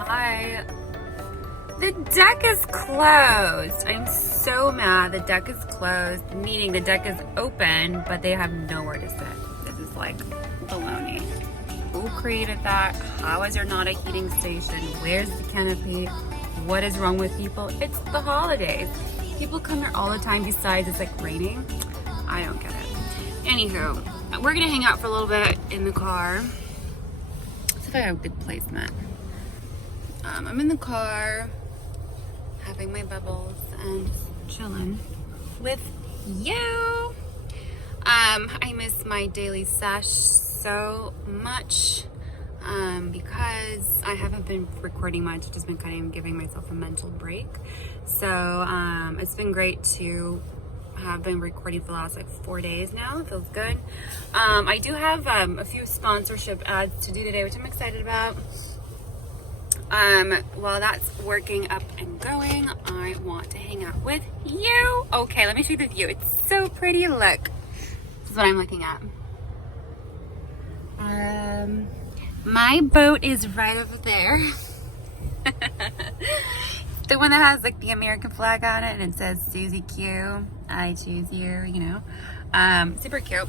Hi. The deck is closed. I'm so mad. The deck is closed, meaning the deck is open, but they have nowhere to sit. This is like baloney. Who created that? How is there not a heating station? Where's the canopy? What is wrong with people? It's the holidays. People come here all the time, besides it's like raining. I don't get it. Anywho, we're gonna hang out for a little bit in the car. Let's see if I have good placement. I'm in the car, having my bubbles and chilling with you. I miss my daily sesh so much because I haven't been recording much. I've just been kind of giving myself a mental break. So it's been great to have been recording for the last like 4 days now. It feels good. I do have a few sponsorship ads to do today, which I'm excited about. While that's working up and going, I want to hang out with you. Okay, let me show you the view. It's so pretty. Look, this is what I'm looking at. My boat is right over there. The one that has like the American flag on it, and it says Susie Q, I choose you, you know. Super cute.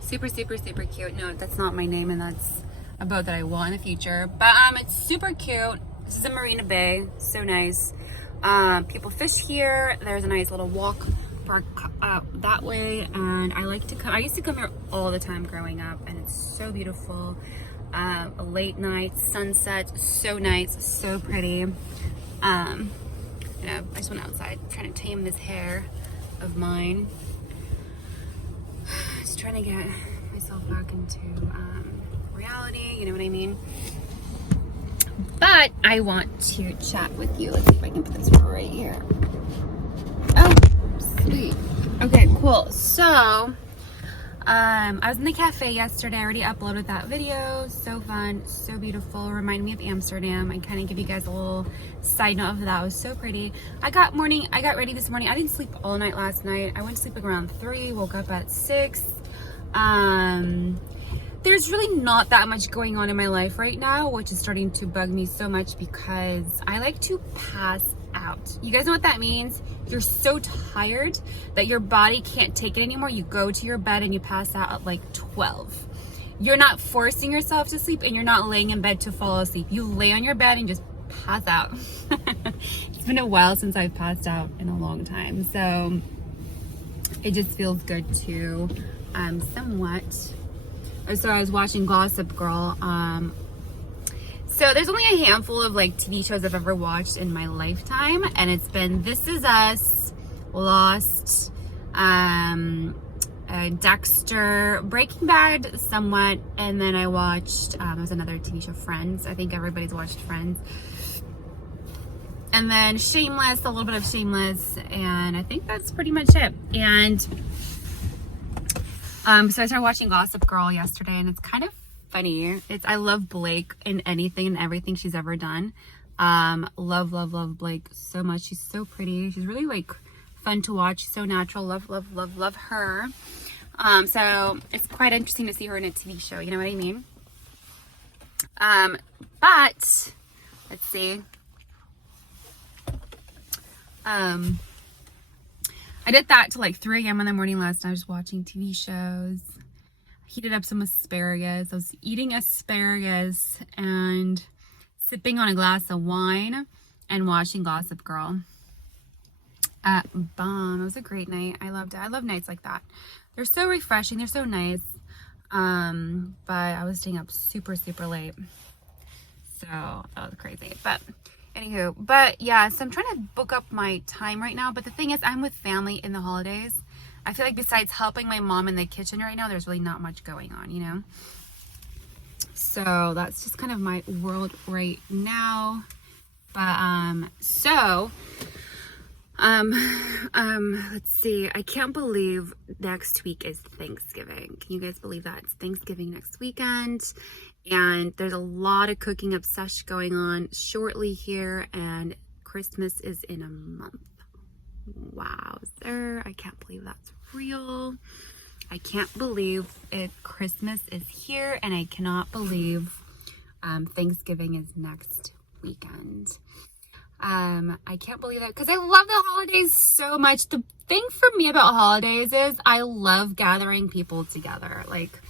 Super cute. No, that's not my name, and that's a boat that I want in the future, but it's super cute. This is a Marina Bay, so nice. People fish here. There's a nice little walk park that way, and I like to come. I used to come here all the time growing up, and it's so beautiful. A late night sunset, so nice, so pretty. You know, I just went outside trying to tame this hair of mine. Just trying to get myself back into reality, you know what I mean? But I want to chat with you. Let's see if I can put this right here. Oh, sweet. Okay, cool. So, I was in the cafe yesterday. I already uploaded that video. So fun, so beautiful. Reminded me of Amsterdam. I kind of give you guys a little side note of that. It was so pretty. I got ready this morning. I didn't sleep all night last night. I went to sleep like around 3, woke up at 6. There's really not that much going on in my life right now, which is starting to bug me so much because I like to pass out. You guys know what that means? You're so tired that your body can't take it anymore. You go to your bed and you pass out at like 12. You're not forcing yourself to sleep, and you're not laying in bed to fall asleep. You lay on your bed and just pass out. It's been a while since I've passed out in a long time. So it just feels good to somewhat. So I was watching Gossip Girl. So there's only a handful of like TV shows I've ever watched in my lifetime, and it's been This Is Us, Lost, Dexter, Breaking Bad somewhat, and then I watched there's another TV show, Friends. I think everybody's watched Friends. And then Shameless, a little bit of Shameless, and I think that's pretty much it. And so I started watching Gossip Girl yesterday, and it's kind of funny. I love Blake in anything and everything she's ever done. Love Blake so much. She's so pretty. She's really like fun to watch. So natural. Love her. So it's quite interesting to see her in a TV show. You know what I mean? But let's see. I did that till like 3 a.m. in the morning last night. I was watching TV shows. Heated up some asparagus. I was eating asparagus and sipping on a glass of wine and watching Gossip Girl. Bomb. It was a great night. I loved it. I love nights like that. They're so refreshing. They're so nice. But I was staying up super late. So that was crazy. Anywho, but yeah, so I'm trying to book up my time right now. But the thing is, I'm with family in the holidays. I feel like besides helping my mom in the kitchen right now, there's really not much going on, you know? So that's just kind of my world right now. But, let's see. I can't believe next week is Thanksgiving. Can you guys believe that? It's Thanksgiving next weekend. And there's a lot of cooking up sesh going on shortly here, and Christmas is in a month. Wow, sir. I can't believe that's real. I can't believe Christmas is here, and I cannot believe Thanksgiving is next weekend. I can't believe that because I love the holidays so much. The thing for me about holidays is I love gathering people together. Like,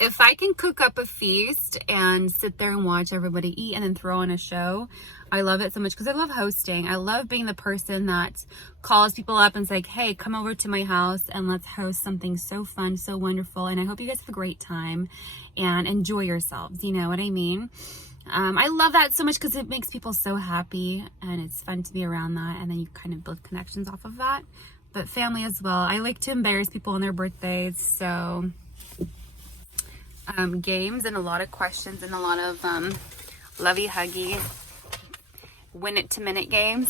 if I can cook up a feast and sit there and watch everybody eat and then throw on a show, I love it so much because I love hosting. I love being the person that calls people up and is like, hey, come over to my house and let's host something so fun, so wonderful. And I hope you guys have a great time and enjoy yourselves. You know what I mean? I love that so much because it makes people so happy and it's fun to be around that. And then you kind of build connections off of that. But family as well. I like to embarrass people on their birthdays. So games and a lot of questions and a lot of lovey-huggy win it to minute games.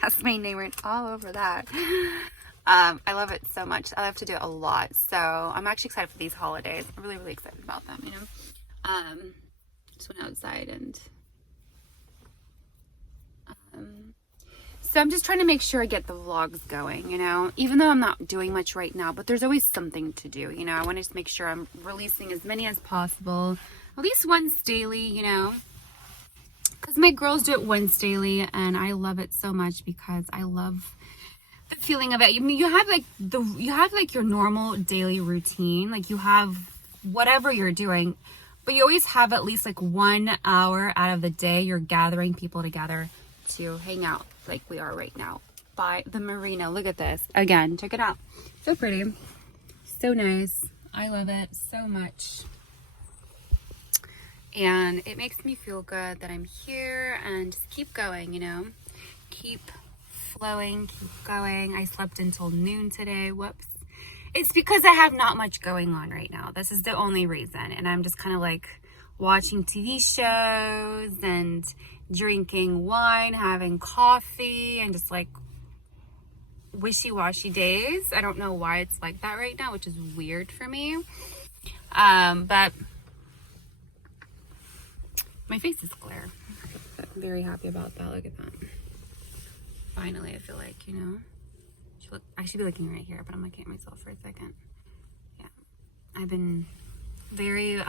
That's my name written all over that. I love it so much. I love to do it a lot. So I'm actually excited for these holidays. I'm really, really excited about them, you know. Just went outside and so I'm just trying to make sure I get the vlogs going, you know, even though I'm not doing much right now, but there's always something to do, you know. I want to just make sure I'm releasing as many as possible, at least once daily, you know, because my girls do it once daily and I love it so much because I love the feeling of it. I mean, you have like your normal daily routine, like you have whatever you're doing, but you always have at least like 1 hour out of the day you're gathering people together to hang out like we are right now by the marina. Look at this. Again, check it out. So pretty. So nice. I love it so much. And it makes me feel good that I'm here and just keep going, you know. Keep flowing, keep going. I slept until noon today. Whoops. It's because I have not much going on right now. This is the only reason. And I'm just kind of like watching TV shows and drinking wine, having coffee, and just like wishy-washy days. I don't know why it's like that right now, which is weird for me. But my face is clear. I'm very happy about that. Look at that. Finally, I feel like, you know, I should be looking right here, but I'm looking at myself for a second. Yeah, I've been very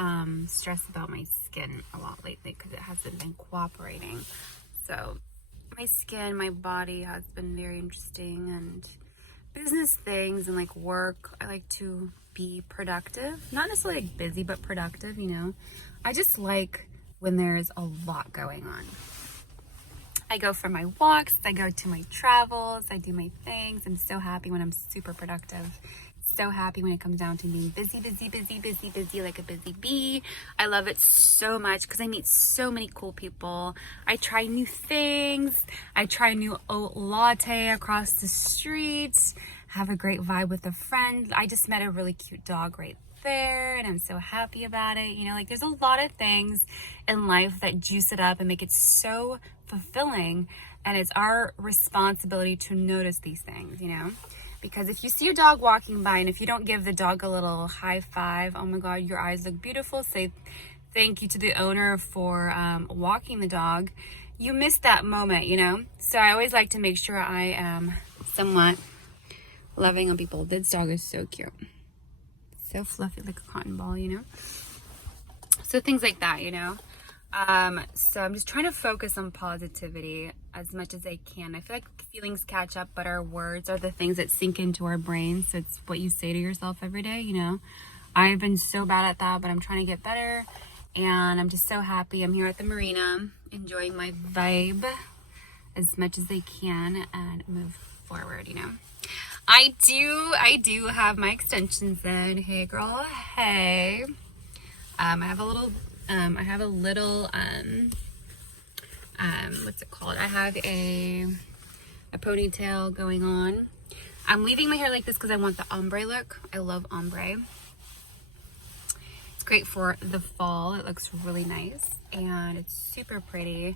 stressed about my skin a lot lately because it hasn't been cooperating. So my skin, my body has been very interesting, and business things and like work, I like to be productive, not necessarily like busy, but productive, you know. I just like when there's a lot going on. I go for my walks, I go to my travels, I do my things. I'm so happy when I'm super productive. So happy when it comes down to being busy, like a busy bee. I love it so much because I meet so many cool people. I try new things. I try a new oat latte across the street. Have a great vibe with a friend. I just met a really cute dog right there and I'm so happy about it. You know, like there's a lot of things in life that juice it up and make it so fulfilling, and it's our responsibility to notice these things, you know. Because if you see your dog walking by and if you don't give the dog a little high five, oh my God, your eyes look beautiful, say thank you to the owner for walking the dog, you miss that moment, you know. So I always like to make sure I am somewhat loving on people. This dog is so cute, so fluffy like a cotton ball, you know. So things like that, you know. So I'm just trying to focus on positivity as much as I can. I feel like feelings catch up, but our words are the things that sink into our brains. So it's what you say to yourself every day, you know. I've been so bad at that, but I'm trying to get better, and I'm just so happy. I'm here at the marina enjoying my vibe as much as I can and move forward, you know. I do have my extensions in. Hey girl, hey. I have a little what's it called? I have a ponytail going on. I'm leaving my hair like this because I want the ombre look. I love ombre. It's great for the fall. It looks really nice and it's super pretty.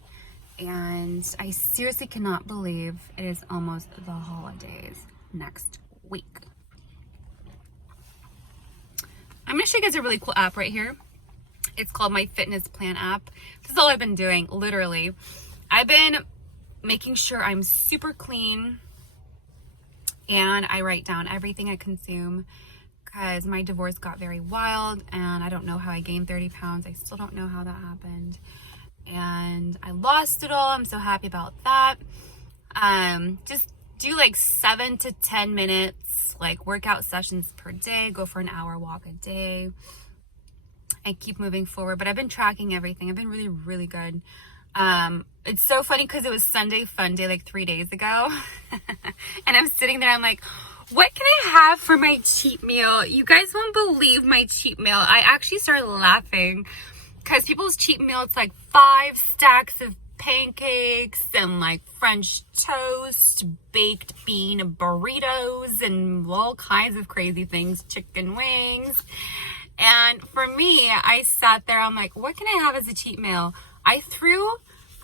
And I seriously cannot believe it is almost the holidays next week. I'm gonna show you guys a really cool app right here. It's called my FitnessPal app. This is all I've been doing, literally. I've been making sure I'm super clean and I write down everything I consume. because my divorce got very wild and I don't know how I gained 30 pounds. I still don't know how that happened. And I lost it all. I'm so happy about that. Just do like 7 to 10 minutes, like workout sessions per day, go for an hour walk a day, and keep moving forward. But I've been tracking everything. I've been really, really good. It's so funny because it was Sunday Fun Day like 3 days ago. And I'm sitting there, I'm like, what can I have for my cheat meal? You guys won't believe my cheat meal. I actually started laughing because people's cheat meal, it's like 5 stacks of pancakes and like French toast, baked bean burritos, and all kinds of crazy things, chicken wings. And for me, I sat there, I'm like, what can I have as a cheat meal? I threw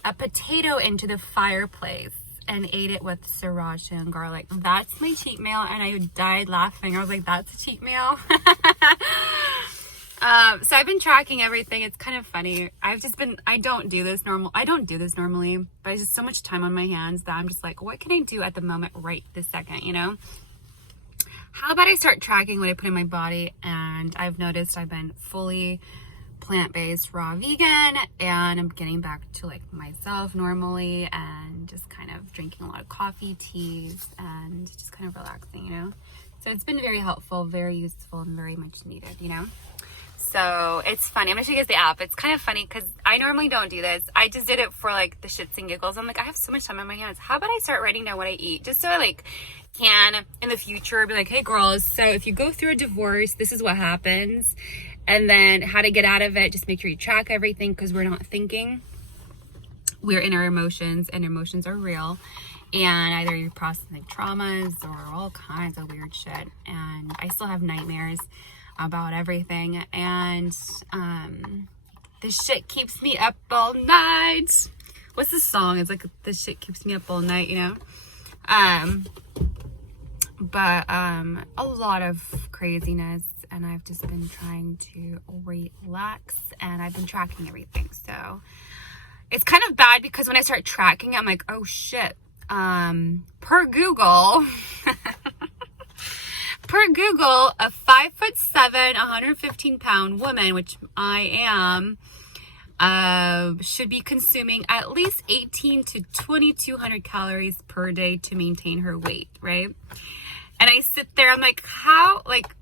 a potato into the fireplace and ate it with sriracha and garlic. That's my cheat meal, and I died laughing. I was like, that's a cheat meal. So I've been tracking everything. It's kind of funny. I don't do this normally, but it's just so much time on my hands that I'm just like, what can I do at the moment right this second, you know? How about I start tracking what I put in my body? And I've noticed I've been fully plant-based, raw vegan, and I'm getting back to like myself normally and just kind of drinking a lot of coffee, teas, and just kind of relaxing, you know? So it's been very helpful, very useful, and very much needed, you know? So it's funny. I'm gonna show you guys the app. It's kind of funny because I normally don't do this. I just did it for like the shits and giggles. I'm like, I have so much time on my hands. How about I start writing down what I eat? Just so I like can in the future be like, hey girls, so if you go through a divorce, this is what happens. And then how to get out of it. Just make sure you track everything because we're not thinking. We're in our emotions, and emotions are real. And either you're processing traumas or all kinds of weird shit. And I still have nightmares about everything, and this shit keeps me up all night. What's the song? It's like, this shit keeps me up all night, you know? But a lot of craziness, and I've just been trying to relax, and I've been tracking everything. So it's kind of bad because when I start tracking, I'm like, oh shit. Per Google, a 5'7", 115-pound woman, which I am, should be consuming at least 18 to 2,200 calories per day to maintain her weight, right? And I sit there, I'm like, how, like,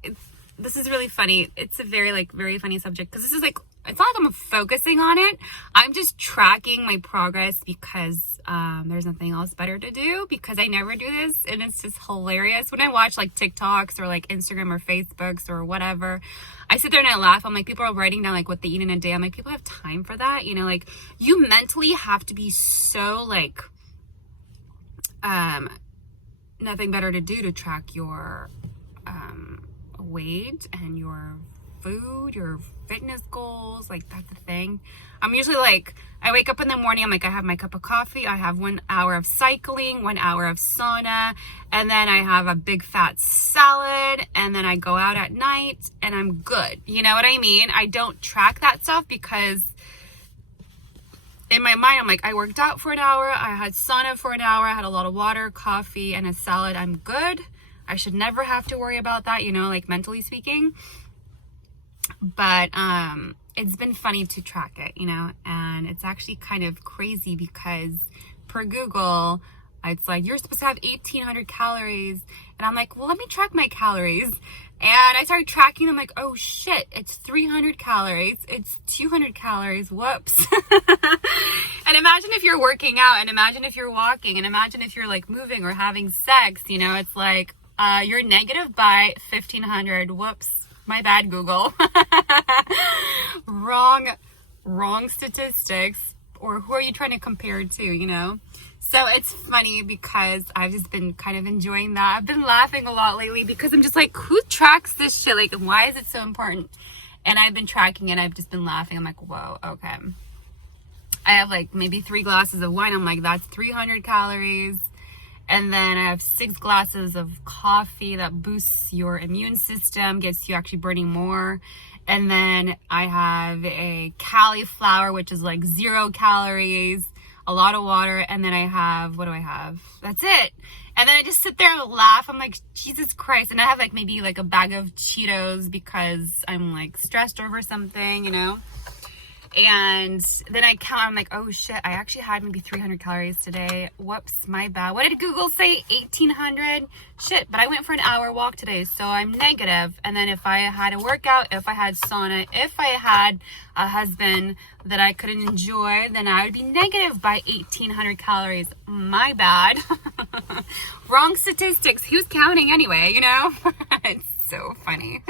this is really funny. It's a very funny subject because this is like, it's not like I'm focusing on it. I'm just tracking my progress because there's nothing else better to do, because I never do this, and it's just hilarious. When I watch like TikToks or like Instagram or Facebooks or whatever, I sit there and I laugh. I'm like, people are writing down like what they eat in a day. I'm like, people have time for that? You know, like you mentally have to be so like, nothing better to do to track your weight and your food, your fitness goals. Like that's the thing. I'm usually like, I wake up in the morning, I'm like, I have my cup of coffee, I have 1 hour of cycling, 1 hour of sauna, and then I have a big fat salad, and then I go out at night and I'm good. You know what I mean? I don't track that stuff because in my mind, I'm like, I worked out for an hour, I had sauna for an hour, I had a lot of water, coffee, and a salad. I'm good. I should never have to worry about that, you know, like mentally speaking. But it's been funny to track it, you know, and it's actually kind of crazy because per Google, it's like, you're supposed to have 1,800 calories. And I'm like, well, let me track my calories. And I started tracking them, like, oh shit, it's 300 calories. It's 200 calories. Whoops. And imagine if you're working out, and imagine if you're walking, and imagine if you're like moving or having sex, you know, it's like, you're negative by 1,500. Whoops. My bad, Google. Wrong statistics. Or who are you trying to compare to, you know? So it's funny because I've just been kind of enjoying that. I've been laughing a lot lately because I'm just like, who tracks this shit? Like, why is it so important? And I've been tracking it. I've just been laughing. I'm like, whoa, okay. I have like maybe 3 glasses of wine. I'm like, that's 300 calories. And then I have 6 glasses of coffee that boosts your immune system, gets you actually burning more. And then I have a cauliflower, which is like 0 calories, a lot of water. And then I have, what do I have? That's it. And then I just sit there and laugh. I'm like, Jesus Christ. And I have like maybe like a bag of Cheetos because I'm like stressed over something, you know? And then I count, I'm like, oh shit, I actually had maybe 300 calories today. Whoops, my bad. What did Google say? 1,800? Shit, but I went for an hour walk today, so I'm negative. And then if I had a workout, if I had sauna, if I had a husband that I couldn't enjoy, then I would be negative by 1,800 calories. My bad. Wrong statistics. Who's counting anyway, you know? It's so funny.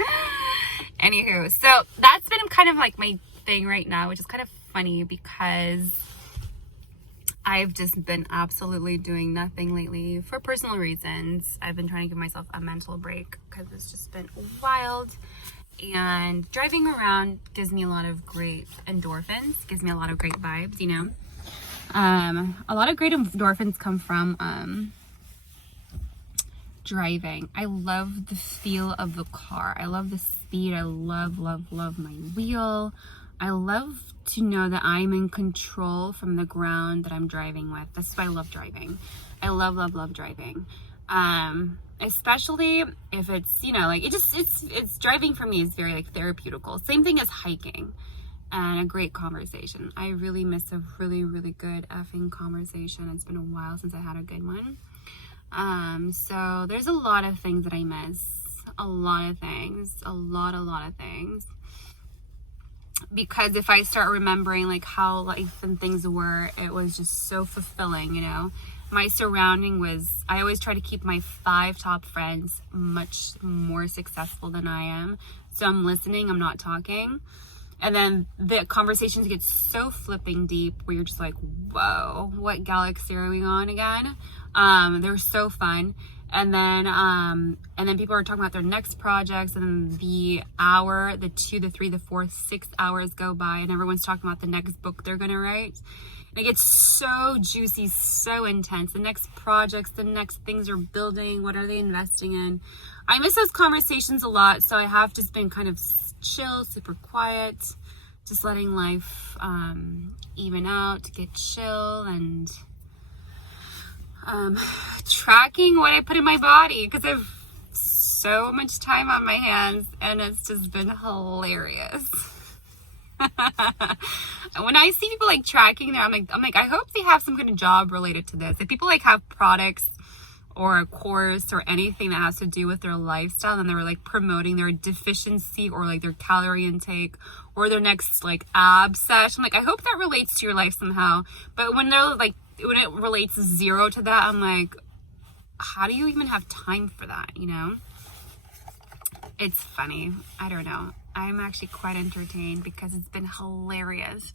Anywho, so that's been kind of like my thing right now, which is kind of funny because I've just been absolutely doing nothing lately for personal reasons. I've been trying to give myself a mental break because it's just been wild, and driving around gives me a lot of great endorphins, gives me a lot of great vibes, you know. A lot of great endorphins come from driving. I love the feel of the car. I love the speed. I love my wheel. I love to know that I'm in control from the ground that I'm driving with. That's why I love driving. I love driving. Especially if it's, you know, like it's driving for me is very like therapeutical. Same thing as hiking and a great conversation. I really miss a really good effing conversation. It's been a while since I had a good one. So there's a lot of things that I miss. A lot of things. A lot of things. Because if I start remembering like how life and things were, it was just so fulfilling, you know. My surrounding was, I always try to keep my 5 top friends much more successful than I am. So I'm listening, I'm not talking. And then the conversations get so flipping deep where you're just like, whoa, what galaxy are we on again? They're so fun. And then people are talking about their next projects, and then the hour, the 2, the 3, the 4, 6 hours go by, and everyone's talking about the next book they're gonna write. And it gets so juicy, so intense. The next projects, the next things are building, what are they investing in? I miss those conversations a lot, so I have just been kind of chill, super quiet, just letting life even out, to get chill, and tracking what I put in my body because I have so much time on my hands, and it's just been hilarious. When I see people like tracking there, I'm like, I hope they have some kind of job related to this. If people like have products or a course or anything that has to do with their lifestyle, and they're like promoting their deficiency or like their calorie intake or their next like ab sesh, I'm like, I hope that relates to your life somehow. But when they're like, when it relates 0 to that, I'm like, how do you even have time for that, you know? It's funny. I don't know. I'm actually quite entertained because it's been hilarious.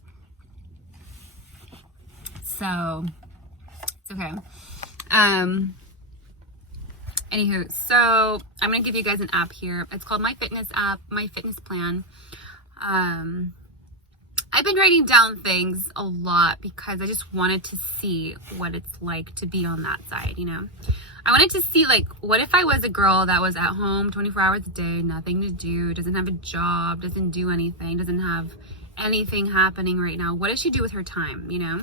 So, it's okay. Anywho, so I'm going to give you guys an app here. It's called My Fitness app, My Fitness Plan. I've been writing down things a lot because I just wanted to see what it's like to be on that side, you know? I wanted to see, like, what if I was a girl that was at home 24 hours a day, nothing to do, doesn't have a job, doesn't do anything, doesn't have anything happening right now. What does she do with her time, you know?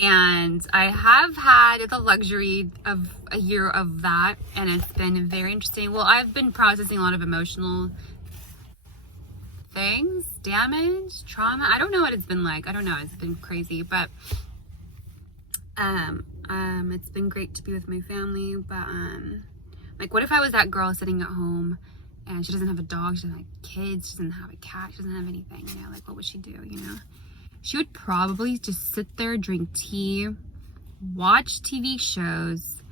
And I have had the luxury of a year of that, and it's been very interesting. Well, I've been processing a lot of emotional things, damage, trauma. I don't know what it's been like. I don't know. It's been crazy, but it's been great to be with my family. But like, what if I was that girl sitting at home and she doesn't have a dog, she doesn't have kids, she doesn't have a cat, she doesn't have anything, you know? Like, what would she do, you know? She would probably just sit there, drink tea, watch TV shows,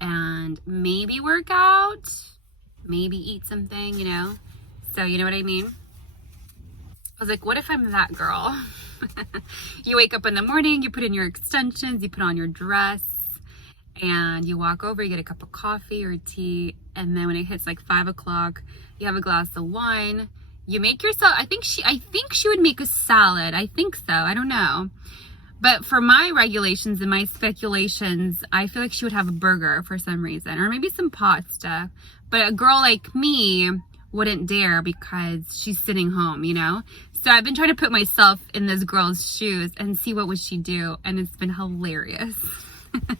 and maybe work out, maybe eat something, you know? So, you know what I mean? I was like, what if I'm that girl? You wake up in the morning, you put in your extensions, you put on your dress, and you walk over, you get a cup of coffee or tea, and then when it hits like 5 o'clock, you have a glass of wine. You make yourself, I think she would make a salad. I think so. I don't know. But for my regulations and my speculations, I feel like she would have a burger for some reason, or maybe some pasta. But a girl like me wouldn't dare because she's sitting home, you know? So I've been trying to put myself in this girl's shoes and see what would she do, and it's been hilarious.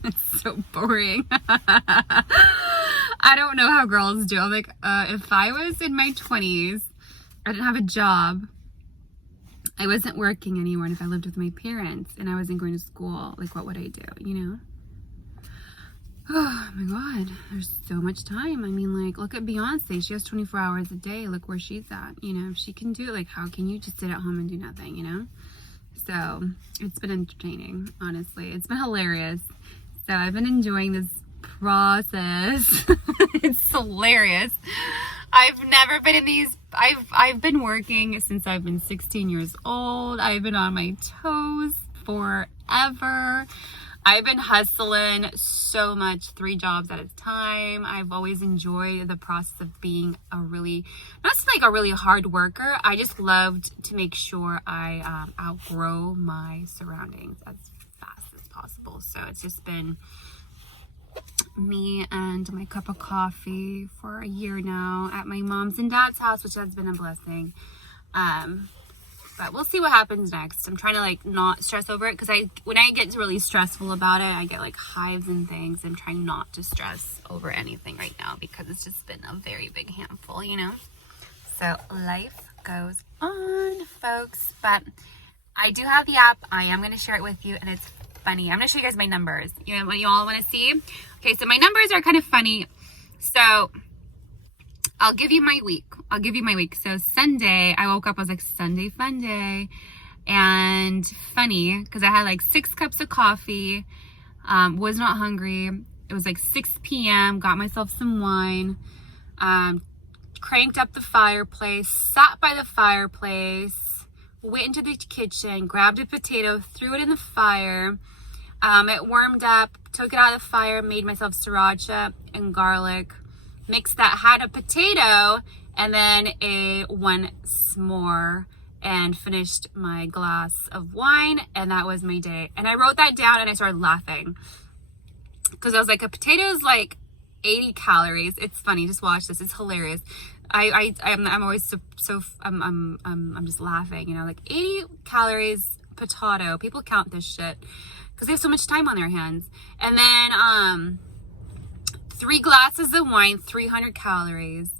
It's so boring. I don't know how girls do. I'm like, if I was in my 20s, I didn't have a job, I wasn't working anymore, and if I lived with my parents and I wasn't going to school, like, what would I do, you know? Oh my God, there's so much time. I mean, like, look at Beyonce. She has 24 hours a day. Look where she's at. You know, if she can do it, like, how can you just sit at home and do nothing, you know? So it's been entertaining, honestly. It's been hilarious. So I've been enjoying this process. It's hilarious. I've never been in these. I've been working since I've been 16 years old. I've been on my toes forever. I've been hustling so much, 3 jobs at a time. I've always enjoyed the process of being not like a really hard worker. I just loved to make sure I outgrow my surroundings as fast as possible. So it's just been me and my cup of coffee for a year now at my mom's and dad's house, which has been a blessing. But we'll see what happens next. I'm trying to like not stress over it, because when I get really stressful about it, I get like hives and things. I'm trying not to stress over anything right now, because it's just been a very big handful, you know? So life goes on, folks. But I do have the app. I am going to share it with you, and it's funny. I'm going to show you guys my numbers. You know what you all want to see? Okay, so my numbers are kind of funny. So I'll give you my week. So Sunday, I woke up, I was like, Sunday fun day. And funny, because I had like 6 cups of coffee, was not hungry. It was like 6 p.m., got myself some wine, cranked up the fireplace, sat by the fireplace, went into the kitchen, grabbed a potato, threw it in the fire. It warmed up, took it out of the fire, made myself sriracha and garlic, mixed that, had a potato, and then one s'more, and finished my glass of wine, and that was my day. And I wrote that down, and I started laughing, because I was like, a potato is like 80 calories. It's funny, just watch this, it's hilarious. I'm always I'm just laughing, you know, like 80 calories potato. People count this shit because they have so much time on their hands. And then 3 glasses of wine, 300 calories.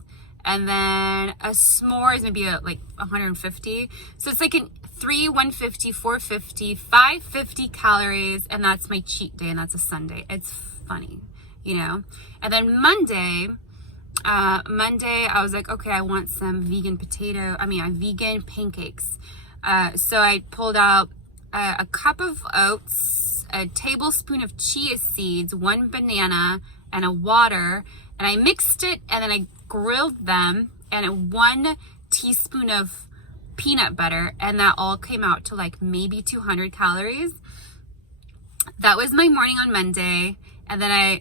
And then a s'more is maybe like 150. So it's like 150, 450, 550 calories. And that's my cheat day, and that's a Sunday. It's funny, you know. And then Monday, I was like, okay, I want some vegan vegan pancakes. So I pulled out a cup of oats, a tablespoon of chia seeds, 1 banana, and a water, and I mixed it, and then I grilled them, and 1 teaspoon of peanut butter, and that all came out to like maybe 200 calories. That was my morning on Monday. And then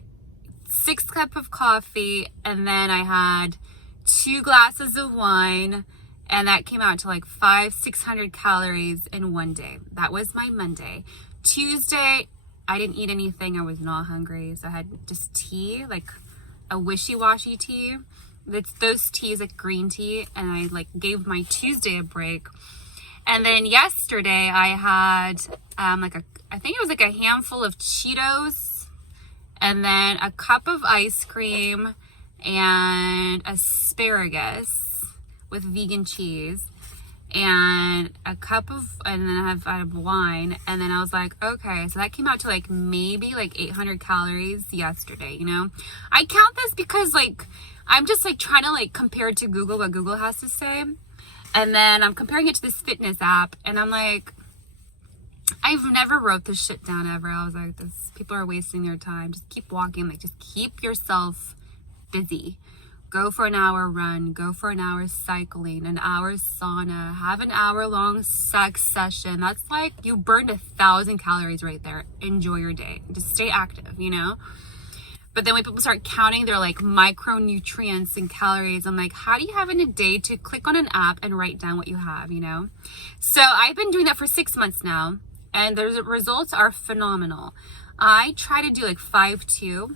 6 cups of coffee, and then I had 2 glasses of wine, and that came out to like 600 calories in one day. That was my Monday. Tuesday, I didn't eat anything. I was not hungry, so I had just tea, like a wishy-washy tea. Those teas, like green tea, and I like gave my Tuesday a break. And then yesterday I had I think it was like a handful of Cheetos, and then a cup of ice cream and asparagus with vegan cheese, and then I have wine. And then I was like, okay, so that came out to like maybe like 800 calories yesterday, you know. I count this because like I'm just like trying to like compare it to Google, what Google has to say. And then I'm comparing it to this fitness app, and I'm like, I've never wrote this shit down ever. I was like, people are wasting their time. Just keep walking. Like, just keep yourself busy. Go for an hour run. Go for an hour cycling, an hour sauna. Have an hour-long sex session. That's like, you burned 1,000 calories right there. Enjoy your day. Just stay active, you know? But then when people start counting their like micronutrients and calories, I'm like, how do you have in a day to click on an app and write down what you have, you know? So I've been doing that for 6 months now, and the results are phenomenal. I try to do like 5-2.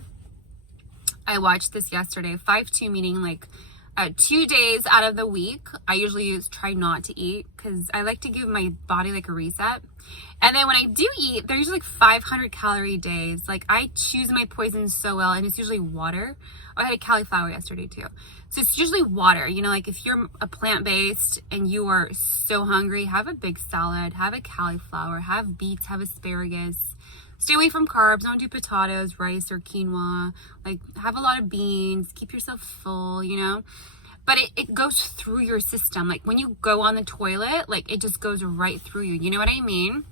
I watched this yesterday. 5-2 meaning like 2 days out of the week, I usually try not to eat because I like to give my body like a reset. And then when I do eat, they're usually like 500 calorie days. Like I choose my poison so well, and it's usually water. Oh, I had a cauliflower yesterday too. So it's usually water. You know, like if you're a plant-based and you are so hungry, have a big salad, have a cauliflower, have beets, have asparagus. Stay away from carbs. Don't do potatoes, rice, or quinoa. Like, have a lot of beans. Keep yourself full, you know? But it goes through your system. Like, when you go on the toilet, like, it just goes right through you. You know what I mean?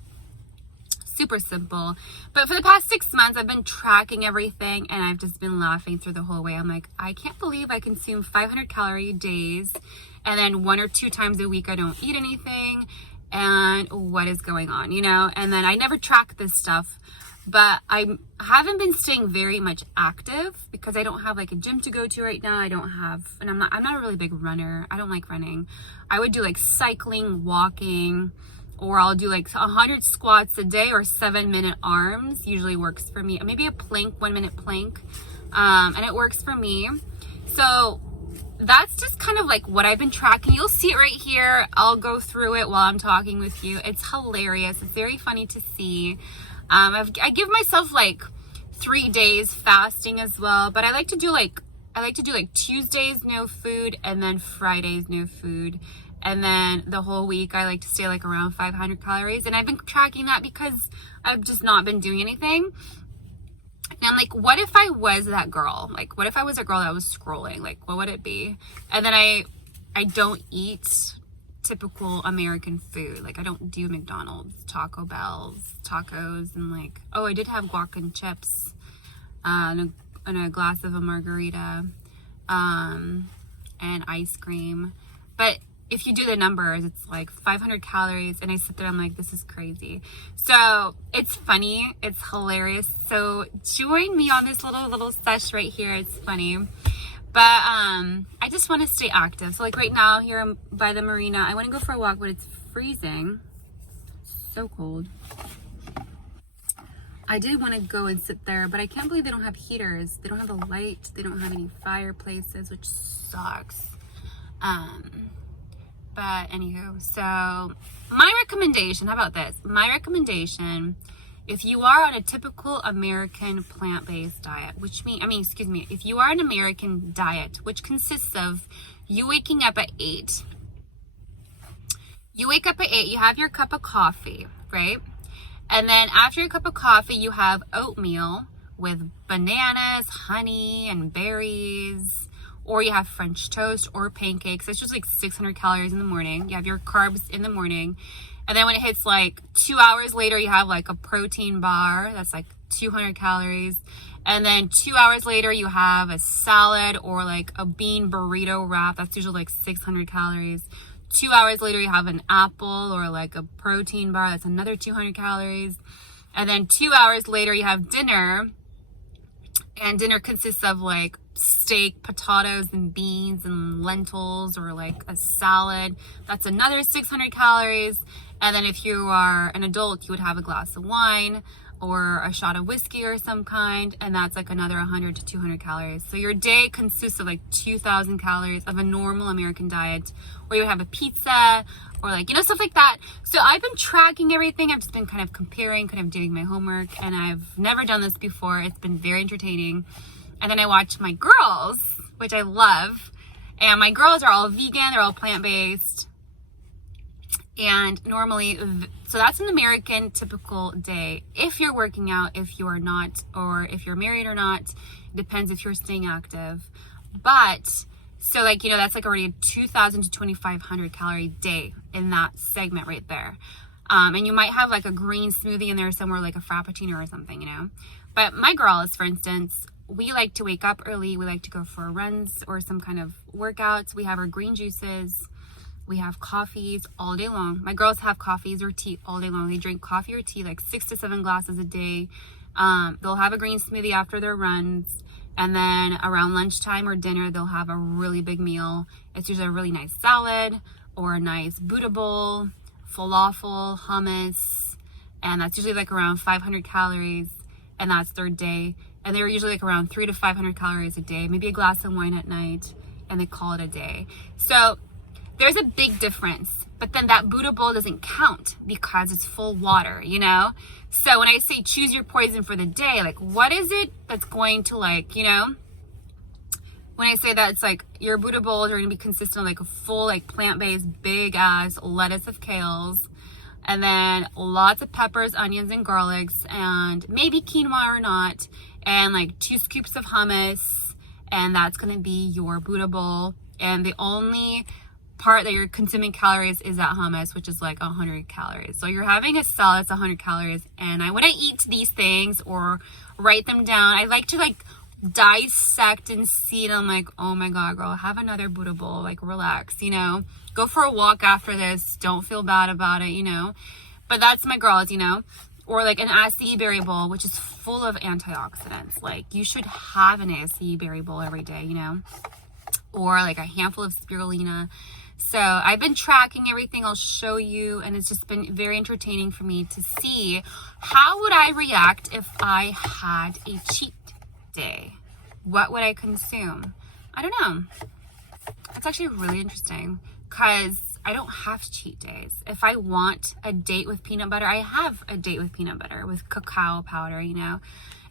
Super simple. But for the past 6 months, I've been tracking everything, and I've just been laughing through the whole way. I'm like, I can't believe I consume 500 calorie days, and then 1 or 2 times a week I don't eat anything. And what is going on, you know? And then I never track this stuff, but I haven't been staying very much active because I don't have like a gym to go to right now. I don't have, and I'm not a really big runner. I don't like running. I would do like cycling, walking, or I'll do like 100 squats a day or 7-minute arms. Usually works for me. Maybe a plank, 1-minute plank. And it works for me. So that's just kind of like what I've been tracking. You'll see it right here. I'll go through it while I'm talking with you. It's hilarious. It's very funny to see. I give myself like 3 days fasting as well, but I like to do like Tuesdays no food, and then Fridays no food, and then the whole week I like to stay like around 500 calories. And I've been tracking that because I've just not been doing anything. And I'm like, what if I was that girl? Like, what if I was a girl that was scrolling? Like, what would it be? And then I don't eat typical American food. Like, I don't do McDonald's, Taco Bell's, tacos, and like, oh, I did have guac and chips, and a glass of a margarita, and ice cream. But if you do the numbers, it's like 500 calories, and I sit there, I'm like, this is crazy. So it's funny, it's hilarious. So join me on this little sesh right here. It's funny, but I just want to stay active. So like right now here by the marina, I want to go for a walk, but it's freezing, so cold. I did want to go and sit there, but I can't believe they don't have heaters. They don't have a light. They don't have any fireplaces, which sucks. But anywho, so my recommendation, how about this? My recommendation, if you are on a typical American plant-based diet, if you are an American diet, which consists of you waking up at 8. You wake up at 8, you have your cup of coffee, right? And then after your cup of coffee, you have oatmeal with bananas, honey, and berries. Or you have French toast or pancakes. It's just like 600 calories in the morning. You have your carbs in the morning. And then when it hits like 2 hours later, you have like a protein bar. That's like 200 calories. And then 2 hours later, you have a salad or like a bean burrito wrap. That's usually like 600 calories. 2 hours later, you have an apple or like a protein bar. That's another 200 calories. And then 2 hours later, you have dinner. And dinner consists of like steak, potatoes, and beans, and lentils, or like a salad. That's another 600 calories. And then if you are an adult, you would have a glass of wine or a shot of whiskey or some kind, and that's like another 100 to 200 calories. So your day consists of like 2,000 calories of a normal American diet, or you have a pizza, or like, you know, stuff like that. So I've been tracking everything. I've just been kind of comparing, kind of doing my homework, and I've never done this before. It's been very entertaining. And then I watch my girls, which I love, and my girls are all vegan, they're all plant-based. And normally, so that's an American typical day. If you're working out, if you are not, or if you're married or not, it depends if you're staying active. But, so like, you know, that's like already a 2,000 to 2,500 calorie day in that segment right there. And you might have like a green smoothie in there somewhere, like a frappuccino or something, you know. But my girls, for instance, we like to wake up early. We like to go for runs or some kind of workouts. We have our green juices. We have coffees all day long. My girls have coffees or tea all day long. They drink coffee or tea like 6 to 7 glasses a day. They'll have a green smoothie after their runs. And then around lunchtime or dinner, they'll have a really big meal. It's usually a really nice salad or a nice Buddha bowl, falafel, hummus. And that's usually like around 500 calories. And that's their day. And they're usually like around 300 to 500 calories a day. Maybe a glass of wine at night. and they call it a day. So there's a big difference. But then that Buddha bowl doesn't count because it's full water, you know? So when I say choose your poison for the day, like what is it that's going to like, you know? When I say that, it's like your Buddha bowls are going to be consistent of like a full like plant-based big ass lettuce of kales, and then lots of peppers, onions, and garlics, and maybe quinoa or not, and like 2 scoops of hummus, and that's going to be your Buddha bowl. And the only part that you're consuming calories is that hummus, which is like 100 calories. So you're having a salad that's 100 calories. And when I eat these things or write them down, I like to like dissect and see it. I'm like, oh my God, girl, have another Buddha bowl, like relax, you know, go for a walk after this. Don't feel bad about it, you know, but that's my girls, you know, or like an acai berry bowl, which is full of antioxidants. Like you should have an acai berry bowl every day, you know, or like a handful of spirulina. So I've been tracking everything. I'll show you, and it's just been very entertaining for me to see how would I react if I had a cheat day. What would I consume? I don't know. It's actually really interesting because I don't have cheat days. If I want a date with peanut butter, I have a date with peanut butter with cacao powder, you know.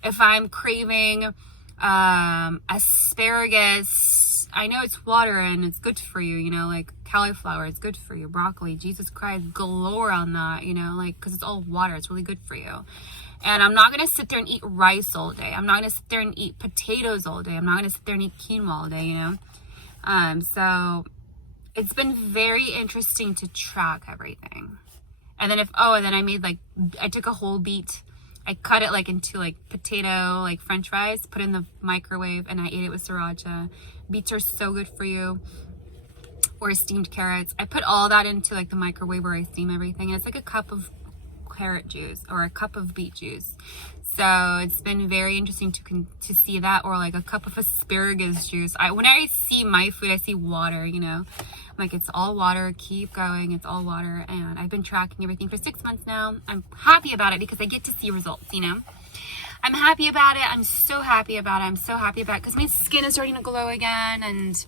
If I'm craving asparagus, I know it's water and it's good for you, you know, like cauliflower, it's good for you, broccoli, Jesus Christ, galore on that, you know, like, because it's all water, it's really good for you. And I'm not going to sit there and eat rice all day. I'm not going to sit there and eat potatoes all day. I'm not going to sit there and eat quinoa all day, you know. So it's been very interesting to track everything. And then and then I made like, I took a whole beet, I cut it like into like potato, like French fries, put it in the microwave, and I ate it with sriracha. Beets are so good for you. Or steamed carrots. I put all that into like the microwave where I steam everything, and it's like a cup of carrot juice or a cup of beet juice. So it's been very interesting to see that, or like a cup of asparagus juice. When I see my food, I see water, you know. I'm like, it's all water, keep going, it's all water. And I've been tracking everything for 6 months now. I'm happy about it because I get to see results, you know. I'm happy about it. I'm so happy about it. I'm so happy about it because my skin is starting to glow again, and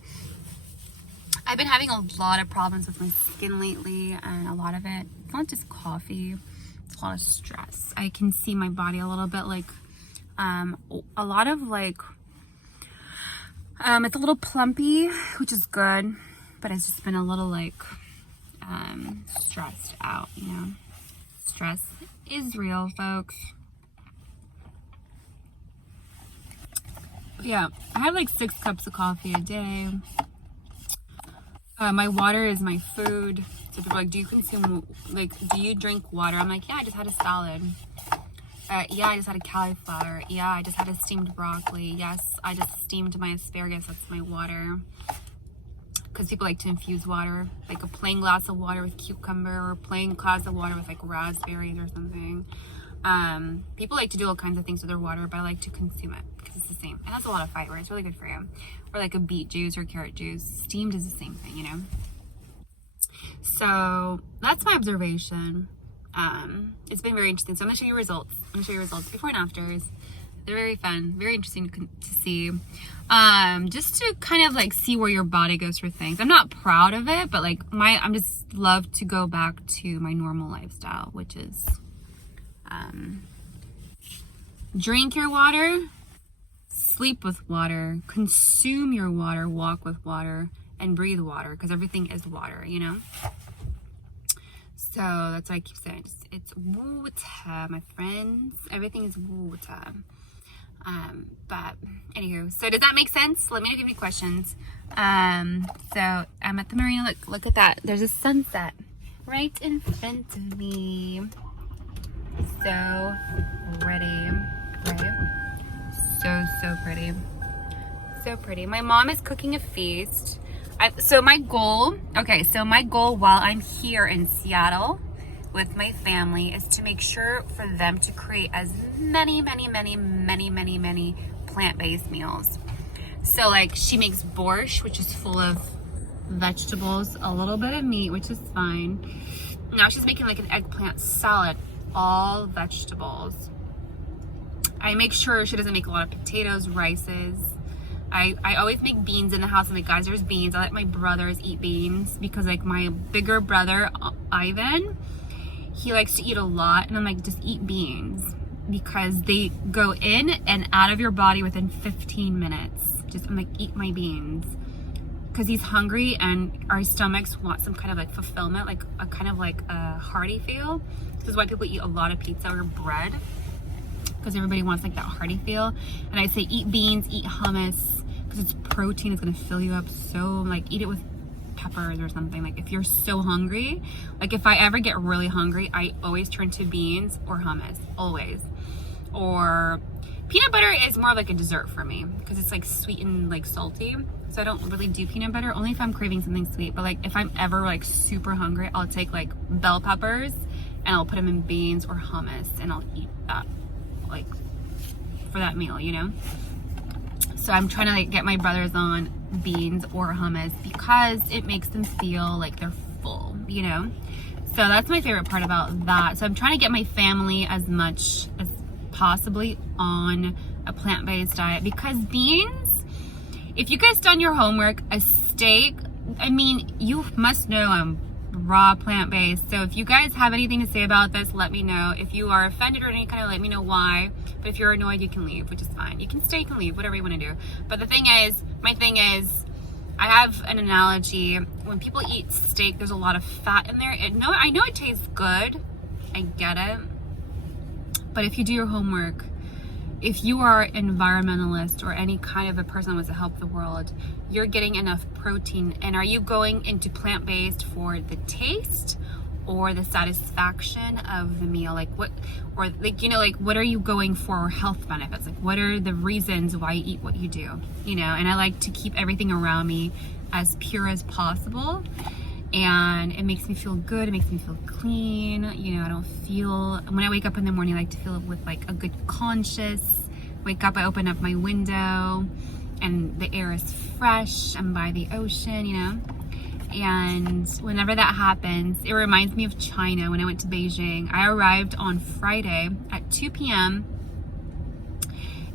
I've been having a lot of problems with my skin lately, and a lot of it, it's not just coffee, it's a lot of stress. I can see my body a little bit like, a lot of like, it's a little plumpy, which is good, but it's just been a little like, stressed out, you know. Stress is real, folks. Yeah, I have like 6 cups of coffee a day. My water is my food. So people are like, do you drink water? I'm like, yeah, I just had a salad. Yeah, I just had a cauliflower. Yeah, I just had a steamed broccoli. Yes, I just steamed my asparagus. That's my water. Because people like to infuse water, like a plain glass of water with cucumber, or a plain glass of water with like raspberries or something. People like to do all kinds of things with their water, but I like to consume it because it's the same. It has a lot of fiber. It's really good for you. Or like a beet juice or carrot juice. Steamed is the same thing, you know. So that's my observation. It's been very interesting. So I'm gonna show you results. I'm gonna show you results before and afters. They're very fun, very interesting to see. Just to kind of like see where your body goes for things. I'm not proud of it, but like I'm just love to go back to my normal lifestyle, which is drink your water, sleep with water, consume your water, walk with water, and breathe water, because everything is water, you know. So that's why I keep saying it's water, my friends. Everything is water. But anywho, so does that make sense? Let me know if you have any questions. So I'm at the marina. Look at that. There's a sunset right in front of me. So pretty, right? So pretty. So pretty. My mom is cooking a feast. So my goal while I'm here in Seattle with my family is to make sure for them to create as many plant-based meals. So like she makes borscht, which is full of vegetables, a little bit of meat, which is fine. Now she's making like an eggplant salad, all vegetables. I make sure she doesn't make a lot of potatoes, rices. I always make beans in the house. I'm like, guys, there's beans. I let my brothers eat beans because like my bigger brother, Ivan, he likes to eat a lot. And I'm like, just eat beans because they go in and out of your body within 15 minutes. I'm like, eat my beans. Because he's hungry and our stomachs want some kind of like fulfillment, like a kind of like a hearty feel. This is why people eat a lot of pizza or bread, because everybody wants like that hearty feel. And I say eat beans, eat hummus, because it's protein. It's gonna fill you up. So like eat it with peppers or something. Like if you're so hungry, like if I ever get really hungry, I always turn to beans or hummus, always. Or peanut butter is more like a dessert for me because it's like sweet and like salty. So I don't really do peanut butter, only if I'm craving something sweet. But like if I'm ever like super hungry, I'll take like bell peppers and I'll put them in beans or hummus and I'll eat that like for that meal, you know? So I'm trying to like get my brothers on beans or hummus because it makes them feel like they're full, you know? So that's my favorite part about that. So I'm trying to get my family as much as possibly on a plant-based diet because beans, if you guys done your homework, a steak, I mean, you must know I'm raw plant-based. So if you guys have anything to say about this, let me know. If you are offended or any kind of, let me know why. But if you're annoyed, you can leave, which is fine. You can stay, you can leave, whatever you want to do. But the thing is, my thing is, I have an analogy. When people eat steak, there's a lot of fat in there. I know it tastes good. I get it. But if you do your homework, if you are an environmentalist or any kind of a person who wants to help the world, you're getting enough protein. And are you going into plant-based for the taste or the satisfaction of the meal? Like what, or like, you know, like what are you going for health benefits? Like what are the reasons why you eat what you do? You know, and I like to keep everything around me as pure as possible. And it makes me feel good. It makes me feel clean. You know, I don't feel, when I wake up in the morning, I like to feel with like a good conscience. Wake up, I open up my window and the air is fresh. I'm by the ocean, you know. And whenever that happens, it reminds me of China when I went to Beijing. I arrived on Friday at 2 p.m.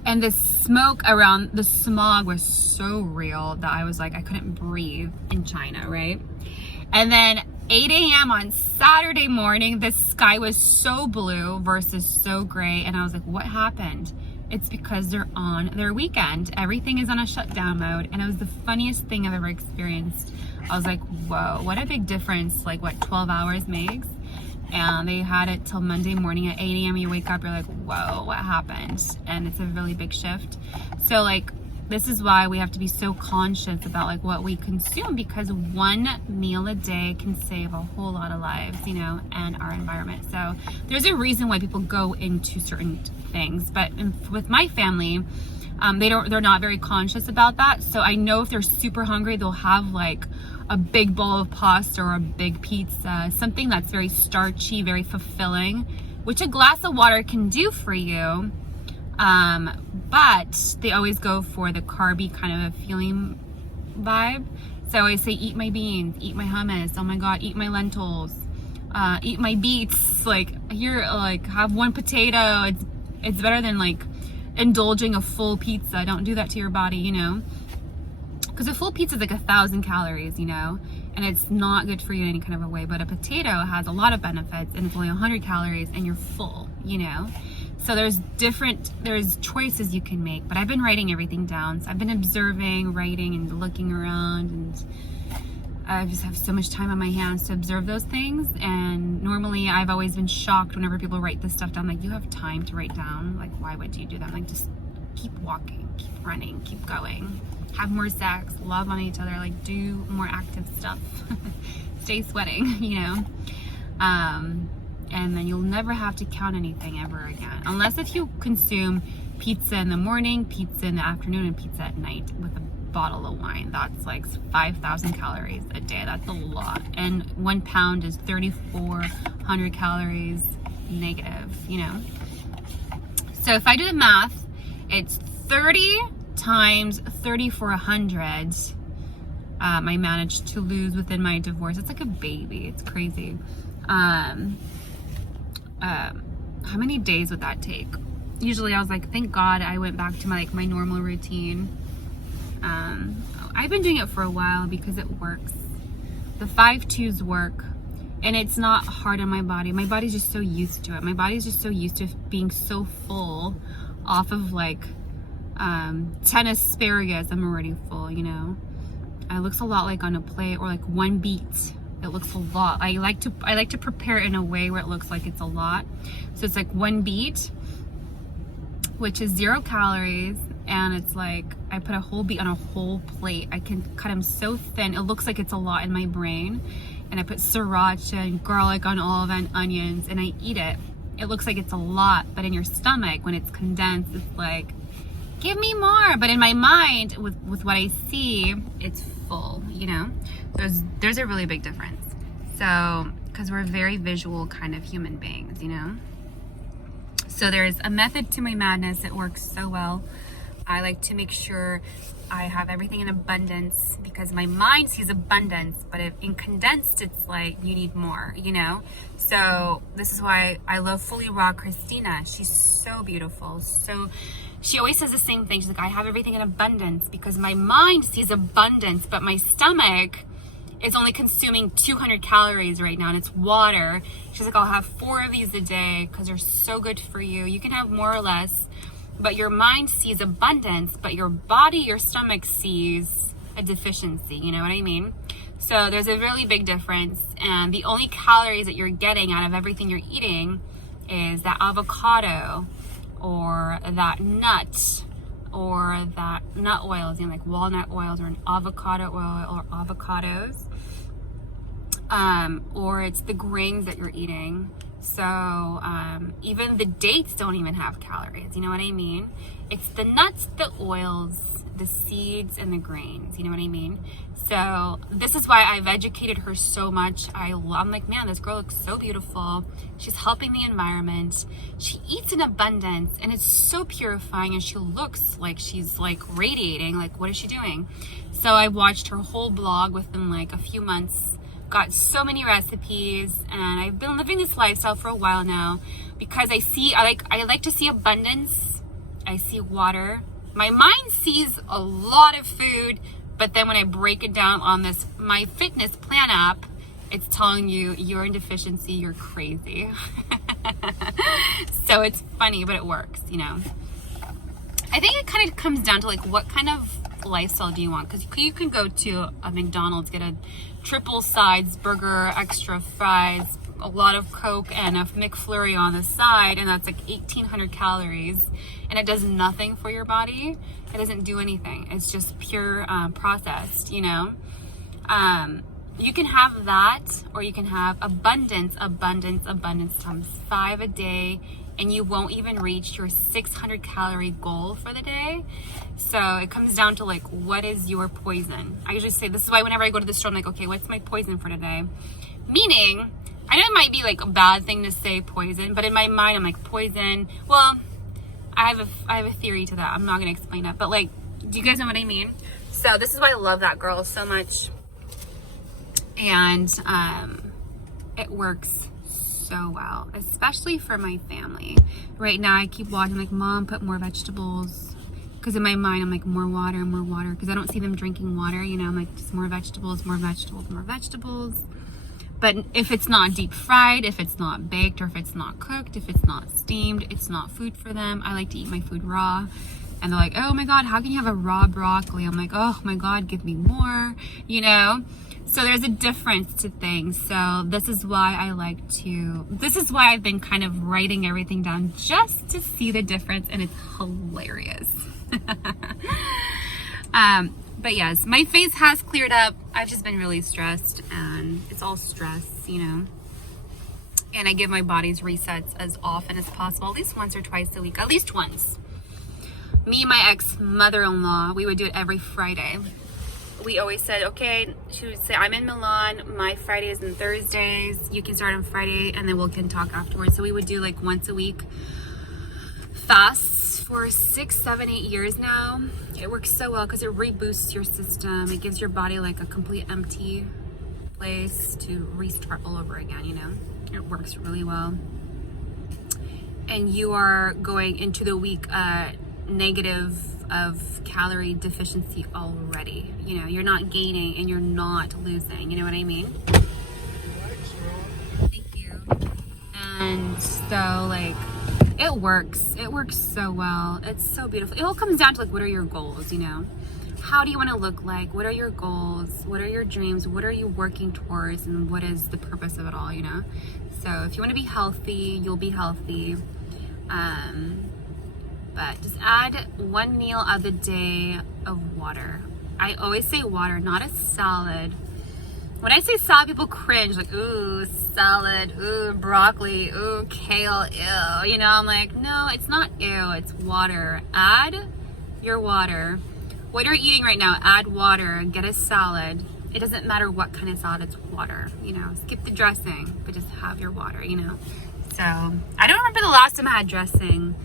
and the smoke around, the smog was so real that I was like, I couldn't breathe in China, right? And then 8 a.m. on Saturday morning, the sky was so blue versus so gray. And I was like, what happened? It's because they're on their weekend. Everything is on a shutdown mode. And it was the funniest thing I've ever experienced. I was like, whoa, what a big difference. Like what 12 hours makes. And they had it till Monday morning at 8 a.m. You wake up, you're like, whoa, what happened? And it's a really big shift. So like, this is why we have to be so conscious about like what we consume, because one meal a day can save a whole lot of lives, you know, and our environment. So there's a reason why people go into certain things. But with my family, they're not very conscious about that. So I know if they're super hungry, they'll have like a big bowl of pasta or a big pizza, something that's very starchy, very fulfilling, which a glass of water can do for you. But they always go for the carby kind of a feeling vibe. So I always say, eat my beans, eat my hummus, oh my God, eat my lentils, eat my beets. Like here, like have one potato. It's better than like indulging a full pizza. Don't do that to your body, you know, because a full pizza is like 1,000 calories, you know, and it's not good for you in any kind of a way. But a potato has a lot of benefits and it's only 100 calories and you're full, you know. So there's choices you can make, but I've been writing everything down. So I've been observing, writing, and looking around, and I just have so much time on my hands to observe those things. And normally I've always been shocked whenever people write this stuff down. Like, you have time to write down? Like, why would you do that? Like, just keep walking, keep running, keep going, have more sex, love on each other, like do more active stuff, stay sweating, you know? And then you'll never have to count anything ever again. Unless if you consume pizza in the morning, pizza in the afternoon, and pizza at night with a bottle of wine. That's like 5,000 calories a day. That's a lot. And 1 pound is 3,400 calories negative, you know? So if I do the math, it's 30 times 3,400 I managed to lose within my divorce. It's like a baby. It's crazy. How many days would that take? Usually I was like, thank God I went back to my normal routine. I've been doing it for a while because it works. The 5-2s work, and it's not hard on my body. My body's just so used to it. My body's just so used to being so full off of like 10 asparagus. I'm already full, you know. It looks a lot like on a plate, or like one beet. It looks a lot. I like to prepare it in a way where it looks like it's a lot. So it's like one beet, which is 0 calories, and it's like I put a whole beet on a whole plate. I can cut them so thin. It looks like it's a lot in my brain. And I put sriracha and garlic on all of it and onions, and I eat it. It looks like it's a lot, but in your stomach, when it's condensed, it's like, give me more. But in my mind, with what I see, it's full, you know? There's a really big difference. So, because we're very visual kind of human beings, you know? So there's a method to my madness. It works so well. I like to make sure I have everything in abundance, because my mind sees abundance, but if in condensed, it's like you need more, you know? So this is why I love Fully Raw Christina. She's so beautiful. So she always says the same thing. She's like, I have everything in abundance because my mind sees abundance, but my stomach is only consuming 200 calories right now, and it's water. She's like, I'll have 4 of these a day because they're so good for you. You can have more or less, but your mind sees abundance, but your body, your stomach sees a deficiency. You know what I mean? So there's a really big difference. And the only calories that you're getting out of everything you're eating is that avocado or that nut or that nut oils, you know, like walnut oils or an avocado oil or avocados. Or it's the grains that you're eating. So even the dates don't even have calories, you know what I mean? It's the nuts, the oils, the seeds, and the grains, you know what I mean? So this is why I've educated her so much. I'm like, man, this girl looks so beautiful. She's helping the environment. She eats in abundance, and it's so purifying, and she looks like she's like radiating. Like, what is she doing? So I watched her whole blog within like a few months. Got so many recipes, and I've been living this lifestyle for a while now because I like to see abundance. I see water. My mind sees a lot of food, but then when I break it down on this my FitnessPal app, it's telling you you're in deficiency, you're crazy. So it's funny, but it works, you know. I think it kind of comes down to like what kind of lifestyle do you want, because you can go to a McDonald's, get a triple sides burger, extra fries, a lot of Coke, and a McFlurry on the side, and that's like 1,800 calories, and it does nothing for your body. It doesn't do anything. It's just pure processed, you know. You can have that, or you can have abundance times 5 a day, and you won't even reach your 600 calorie goal for the day. So it comes down to like, what is your poison? I usually say, this is why whenever I go to the store, I'm like, okay, what's my poison for today? Meaning, I know it might be like a bad thing to say poison, but in my mind, I'm like, poison. Well, I have a theory to that. I'm not gonna explain it, but like, do you guys know what I mean? So this is why I love that girl so much. And it works so well, especially for my family. Right now I keep watching, like, Mom, put more vegetables, because in my mind I'm like, more water, because I don't see them drinking water, you know. I'm like, just more vegetables. But if it's not deep fried, if it's not baked, or if it's not cooked, if it's not steamed, it's not food for them. I like to eat my food raw. And they're like, oh my God, how can you have a raw broccoli? I'm like, oh my God, give me more, you know? So there's a difference to things. So this is why I've been kind of writing everything down just to see the difference, and it's hilarious. But yes, my face has cleared up. I've just been really stressed, and it's all stress, you know. And I give my body's resets as often as possible, at least once or twice a week, at least once. Me and my ex-mother-in-law, we would do it every Friday. We always said, okay, she would say, I'm in Milan, my Fridays and Thursdays, you can start on Friday, and then we can talk afterwards. So we would do like once a week fasts for 6, 7, 8 years now. It works so well because it reboosts your system. It gives your body like a complete empty place to restart all over again, you know. It works really well. And you are going into the week negative of calorie deficiency already. You know, you're not gaining and you're not losing. You know what I mean? Thank you. And so, like, it works. It works so well. It's so beautiful. It all comes down to, like, what are your goals, you know? How do you want to look like? What are your goals? What are your dreams? What are you working towards? And what is the purpose of it all, you know? So if you want to be healthy, you'll be healthy. But just add one meal of the day of water. I always say water, not a salad. When I say salad, people cringe, like, ooh, salad, ooh, broccoli, ooh, kale, ew. You know, I'm like, no, it's not ew, it's water. Add your water. What you're eating right now, add water, get a salad. It doesn't matter what kind of salad, it's water, you know. Skip the dressing, but just have your water, you know. So, I don't remember the last time I had dressing.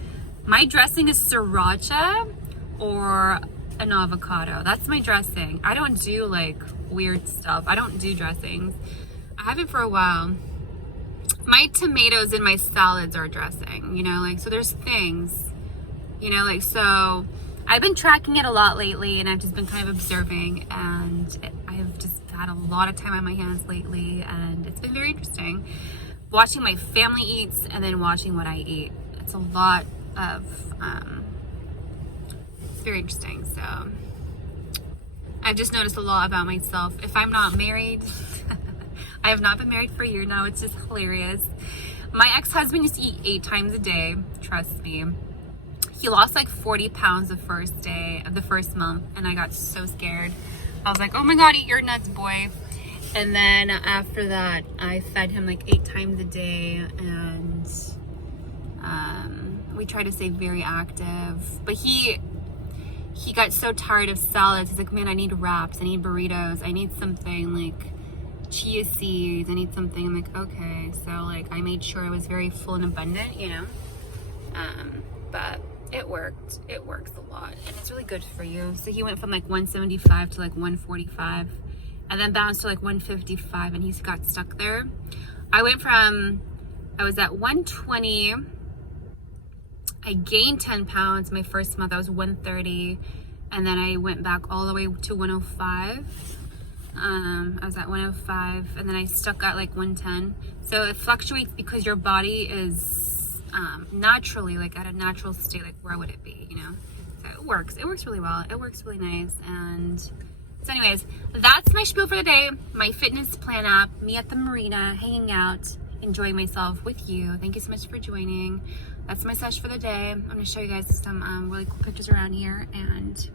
My dressing is sriracha or an avocado. That's my dressing. I don't do like weird stuff. I don't do dressings. I haven't for a while. My tomatoes in my salads are dressing, you know, like, so there's things, you know, like, so I've been tracking it a lot lately and I've just been kind of observing, and I've just had a lot of time on my hands lately, and it's been very interesting watching my family eats and then watching what I eat. It's a lot of, it's very interesting. So I've just noticed a lot about myself. If I'm not married, I have not been married for a year now. It's just hilarious. My ex-husband used to eat 8 times a day. Trust me. He lost like 40 pounds the first day of the first month, and I got so scared. I was like, oh my God, eat your nuts, boy. And then after that, I fed him like 8 times a day, and we tried to stay very active. But he got so tired of salads. He's like, man, I need wraps, I need burritos, I need something like chia seeds, I need something. I'm like, okay. So like I made sure it was very full and abundant, you know. But it worked. It works a lot, and it's really good for you. So he went from like 175 to like 145, and then bounced to like 155, and he's got stuck there. I was at 120. I gained 10 pounds my first month. I was 130, and then I went back all the way to 105. I was at 105, and then I stuck at like 110. So it fluctuates because your body is naturally, like at a natural state. Like, where would it be, you know? So it works really well. It works really nice. And so anyways, that's my spiel for the day. My FitnessPal app, me at the marina, hanging out, enjoying myself with you. Thank you so much for joining. That's my sesh for the day. I'm gonna show you guys some really cool pictures around here. And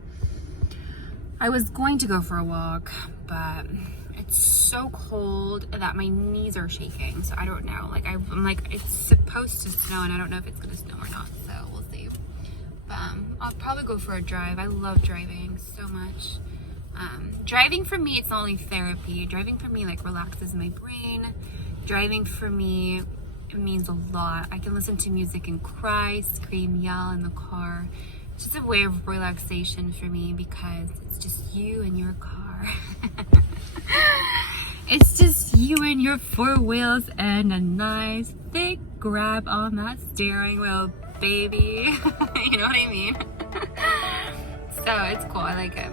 I was going to go for a walk, but it's so cold that my knees are shaking. So I don't know. Like I'm like, it's supposed to snow, and I don't know if it's gonna snow or not. So we'll see. But I'll probably go for a drive. I love driving so much. Driving for me, it's not only therapy. Driving for me like relaxes my brain. Driving for me, it means a lot. I can listen to music and cry, scream, yell in the car. It's just a way of relaxation for me because it's just you and your car. It's just you and your 4 wheels and a nice thick grab on that steering wheel, baby. You know what I mean? So it's cool. I like it.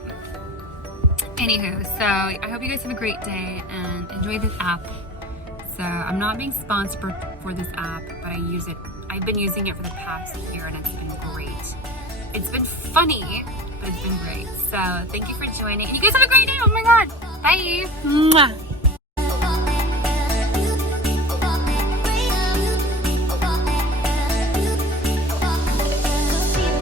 Anywho, so I hope you guys have a great day and enjoy this app. So I'm not being sponsored for this app, but I use it. I've been using it for the past year, and it's been great. It's been funny, but it's been great. So thank you for joining, and you guys have a great day. Oh my God. Bye. Mwah.